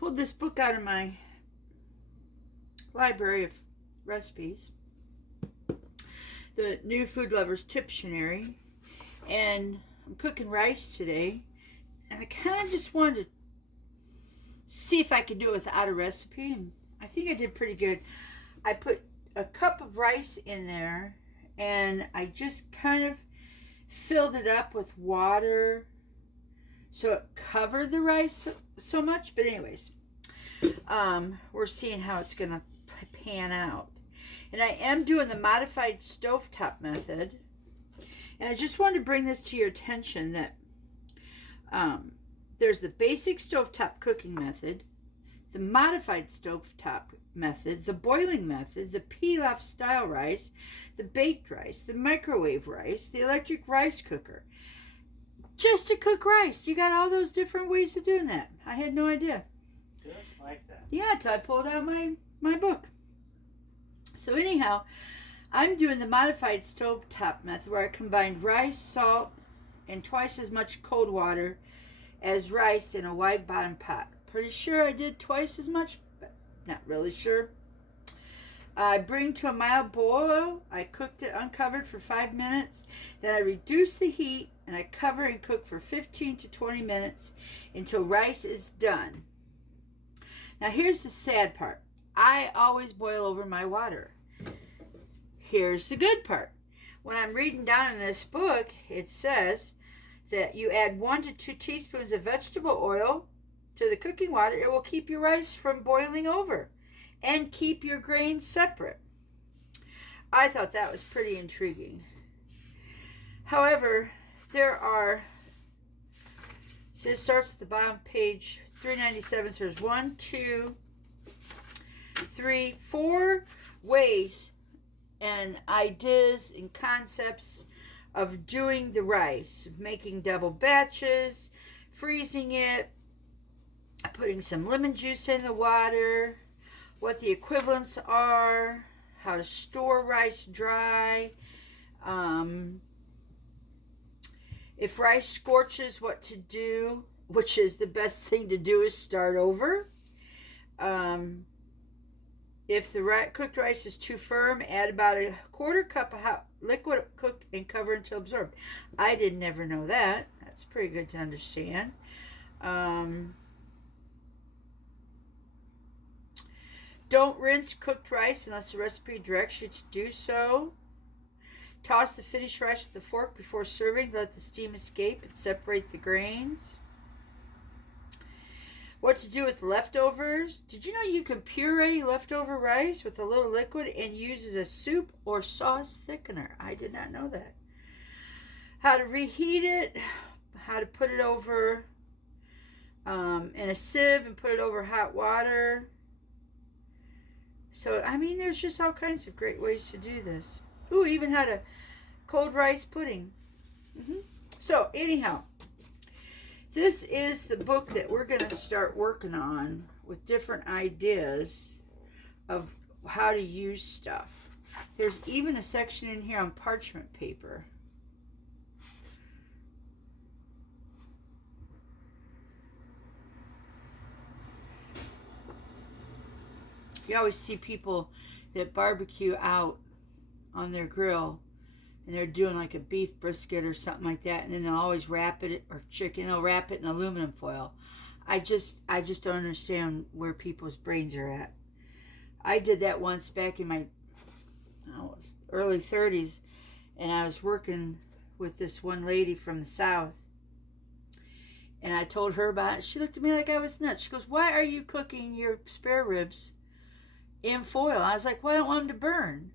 pulled this book out of my library of recipes, the New Food Lovers Tiptionary, and I'm cooking rice today, and I kind of just wanted to see if I could do it without a recipe, and I think I did pretty good. I put a cup of rice in there, and I just kind of filled it up with water so it covered the rice so much. But anyways, we're seeing how it's going to pan out. And I am doing the modified stovetop method. And I just wanted to bring this to your attention that there's the basic stovetop cooking method, the modified stovetop method, the boiling method, the pilaf style rice, the baked rice, the microwave rice, the electric rice cooker. Just to cook rice. You got all those different ways of doing that. I had no idea. Just like that. Yeah, until I pulled out my book. So anyhow, I'm doing the modified stovetop method where I combined rice, salt, and twice as much cold water as rice in a wide bottom pot. Pretty sure I did twice as much, but not really sure. I bring to a mild boil. I cooked it uncovered for 5 minutes. Then I reduce the heat and I cover and cook for 15 to 20 minutes until rice is done. Now here's the sad part. I always boil over my water. Here's the good part. When I'm reading down in this book, it says that you add 1 to 2 teaspoons of vegetable oil to the cooking water. It will keep your rice from boiling over and keep your grains separate. I thought that was pretty intriguing. However, there are, so it starts at the bottom, page 397. So there's 1, 2, 3, 4 ways and ideas and concepts of doing the rice, making double batches, freezing it, putting some lemon juice in the water, what the equivalents are, how to store rice dry, if rice scorches, what to do, which is the best thing to do is start over. If the cooked rice is too firm, add about a quarter cup of hot liquid, cook and cover until absorbed. I did never know that. That's pretty good to understand. Don't rinse cooked rice unless the recipe directs you to do so. Toss the finished rice with a fork before serving. Let the steam escape and separate the grains. What to do with leftovers. Did you know you can puree leftover rice with a little liquid and use as a soup or sauce thickener? I did not know that. How to reheat it. How to put it over in a sieve and put it over hot water. So, I mean, there's just all kinds of great ways to do this. Ooh, even had a cold rice pudding. So, anyhow, this is the book that we're going to start working on with different ideas of how to use stuff. There's even a section in here on parchment paper. You always see people that barbecue out on their grill and they're doing like a beef brisket or something like that, and then they'll always wrap it, or chicken, they'll wrap it in aluminum foil. I just don't understand where people's brains are at. I did that once back in my early 30s, and I was working with this one lady from the South, and I told her about it. She looked at me like I was nuts. She goes, "Why are you cooking your spare ribs in foil?" I was like, "Well, I don't want them to burn."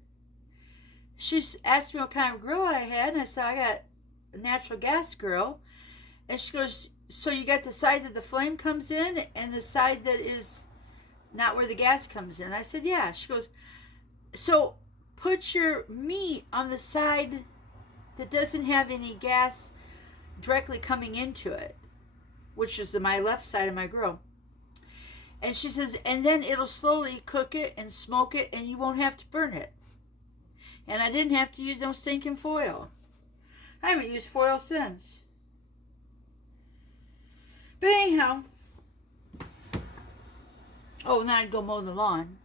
She asked me what kind of grill I had, and I said, "I got a natural gas grill." And she goes, "So you got the side that the flame comes in and the side that is not where the gas comes in?" I said, "Yeah." She goes, "So put your meat on the side that doesn't have any gas directly coming into it," which is my left side of my grill. And she says, "And then it'll slowly cook it and smoke it, and you won't have to burn it." And I didn't have to use no stinking foil. I haven't used foil since. But anyhow, Oh, and then I'd go mow the lawn.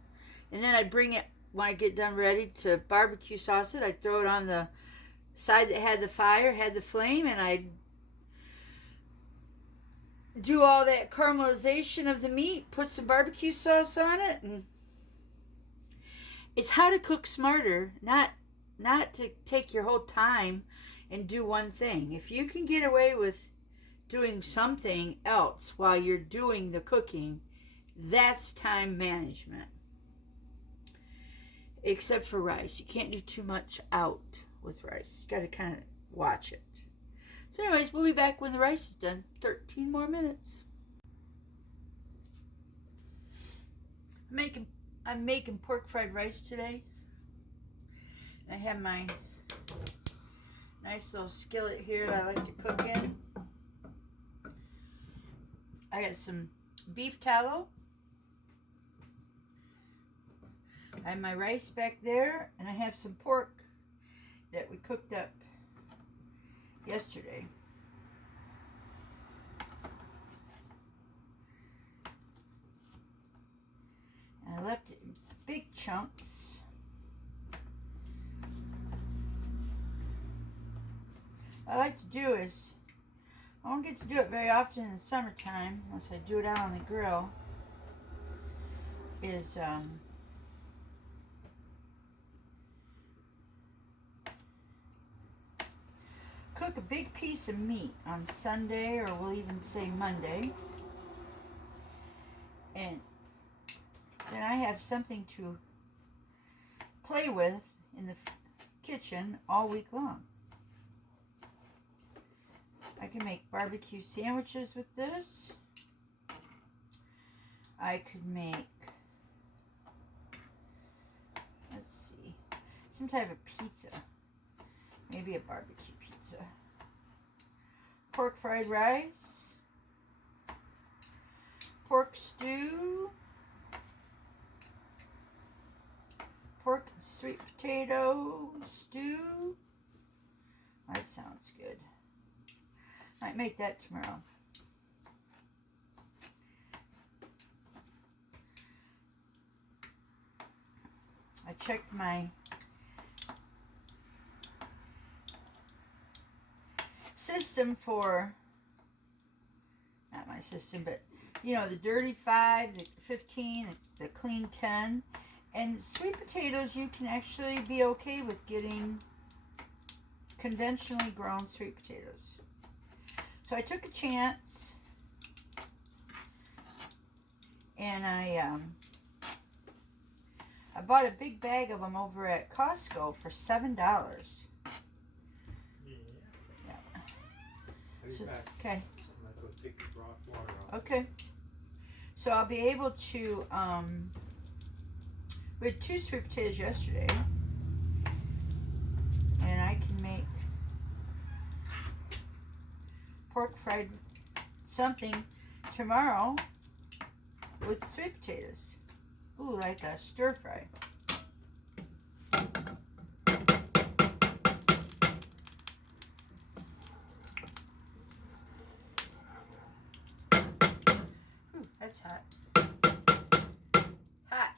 And then I'd bring it, when I get done ready to barbecue sauce it, I'd throw it on the side that had the fire, had the flame, and I'd do all that caramelization of the meat, put some barbecue sauce on it, and it's how to cook smarter, not to take your whole time and do one thing. If you can get away with doing something else while you're doing the cooking, that's time management. Except for rice. You can't do too much out with rice. You got to kind of watch it. So anyways, we'll be back when the rice is done. 13 more minutes. I'm making pork fried rice today. I have my nice little skillet here that I like to cook in. I got some beef tallow. I have my rice back there, and I have some pork that we cooked up yesterday. And I left it in big chunks. What I like to do is, I don't get to do it very often in the summertime, unless I do it out on the grill, is cook a big piece of meat on Sunday, or we'll even say Monday, and then I have something to play with in the kitchen all week long. I can make barbecue sandwiches with this. I could make, let's see, some type of pizza. Maybe a barbecue pizza. Pork fried rice. Pork stew. Pork and sweet potato stew. That sounds good. Might make that tomorrow. I checked my system for, not my system, but you know, the dirty 5, the 15, the clean 10. And sweet potatoes, you can actually be okay with getting conventionally grown sweet potatoes. So I took a chance, and I bought a big bag of them over at Costco for $7. Yeah. So, okay. Okay. So I'll be able to, we had 2 sweet potatoes yesterday, and I can make pork fried something tomorrow with sweet potatoes. Ooh, like a stir fry. Ooh, that's hot. Hot.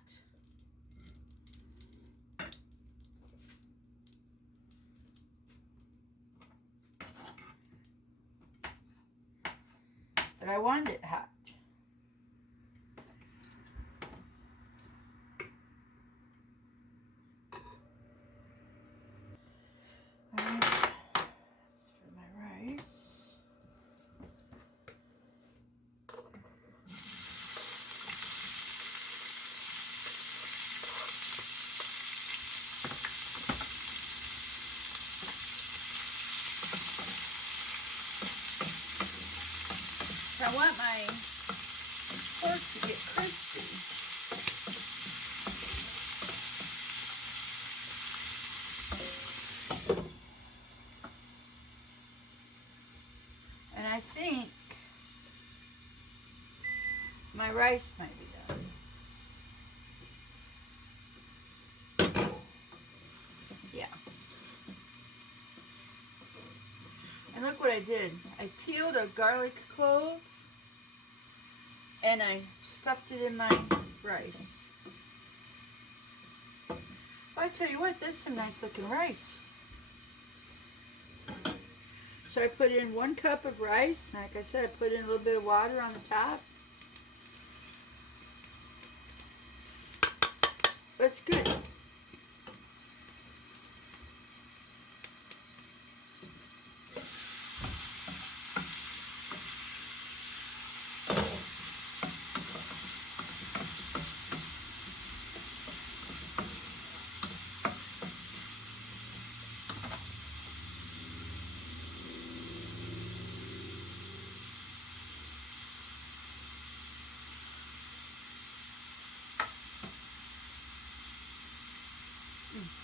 But I wanted it hot. Alright, that's for my rice. So I want my pork to get crispy. And I think my rice might be done. Yeah. And look what I did. I peeled a garlic clove and I stuffed it in my rice. Well, I tell you what, that's some nice looking rice. So I put in 1 cup of rice. Like I said, I put in a little bit of water on the top. That's good.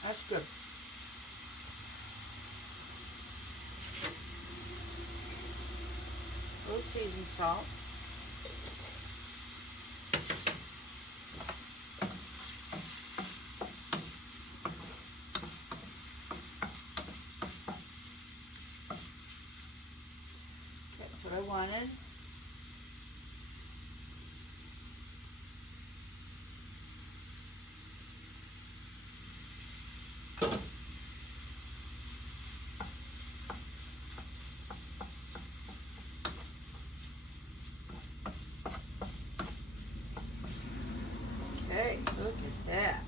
That's good. A little seasoned salt. That's what I wanted. Okay, look at that.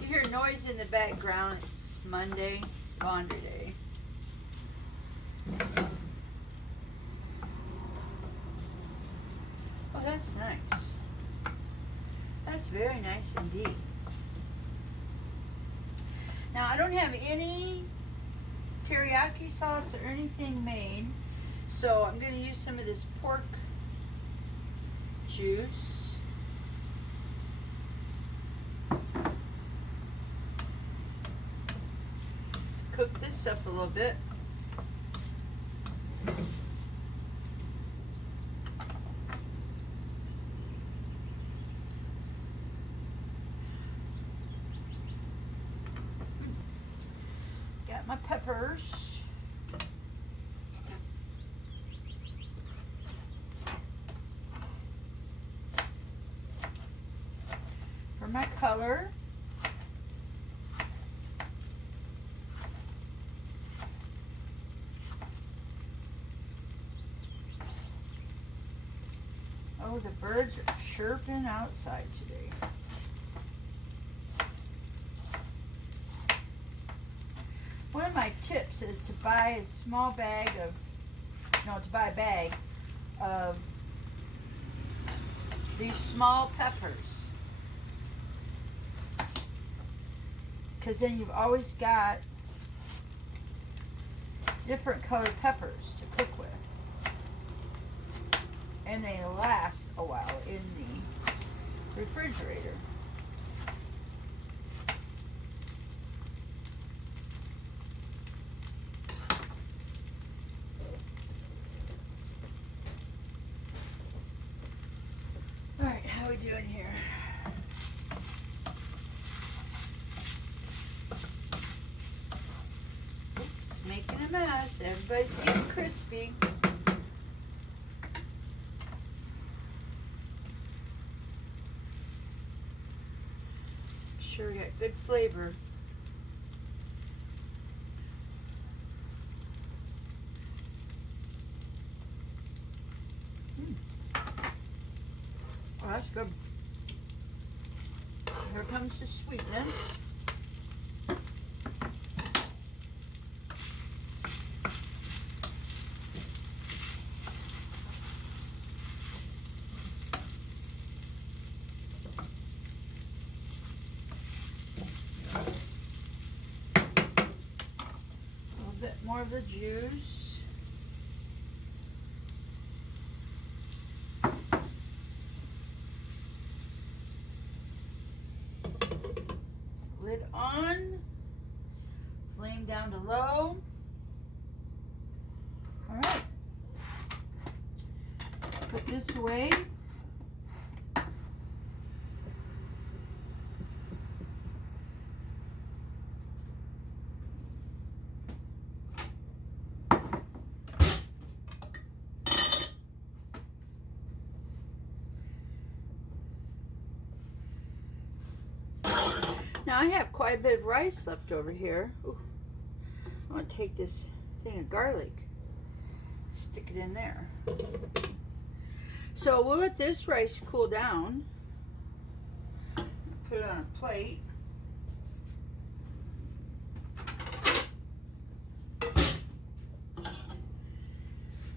You hear noise in the background. It's Monday, laundry day. Oh, that's nice. That's very nice indeed. Now, I don't have any teriyaki sauce or anything made, so I'm going to use some of this pork juice. Cook this up a little bit. Got my peppers. For my color, oh, the birds are chirping outside today. One of my tips is to buy a small bag of, to buy a bag of these small peppers. Because then you've always got different colored peppers to cook with. And they last a while in the refrigerator. Alright, how are we doing here? Oops, making a mess. Everybody's getting crispy. Sure got good flavor. Oh, that's good. Here comes the sweetness. A little bit more of the juice. Lid on, flame down to low. All right, put this away. Now I have quite a bit of rice left over here. Ooh. I'm going to take this thing of garlic, stick it in there. So we'll let this rice cool down. Put it on a plate.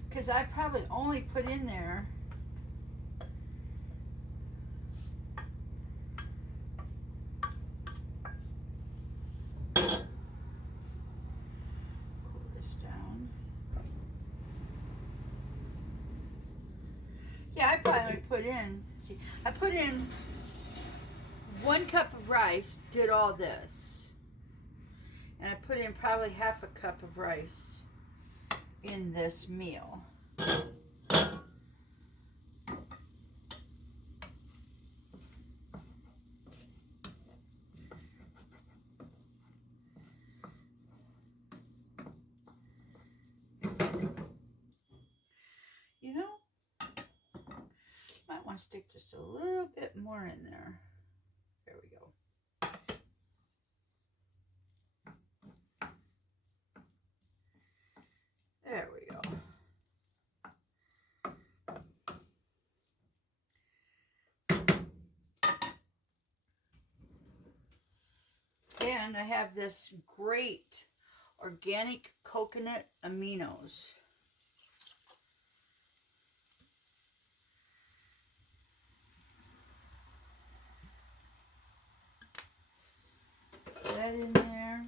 Because I probably only put in there I probably put in, see, I put in 1 cup of rice, did all this. And I put in probably half a cup of rice in this meal. You know, might want to stick just a little bit more in there. There we go. There we go. And I have this great organic coconut aminos. Put that in there.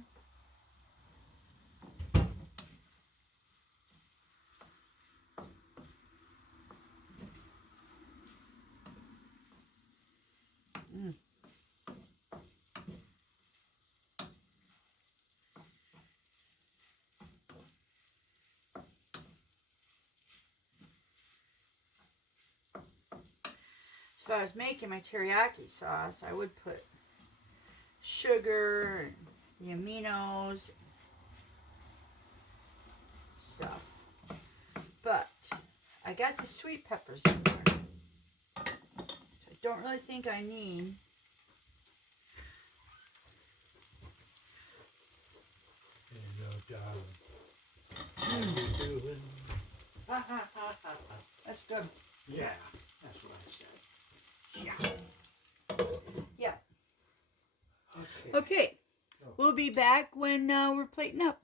If I was making my teriyaki sauce, I would put sugar, the aminos, stuff. But I got the sweet peppers in there. So I don't really think I need. Hello, darling. How you doing? That's good. Yeah, that's what I said. Yeah. Okay. Okay. We'll be back when we're plating up.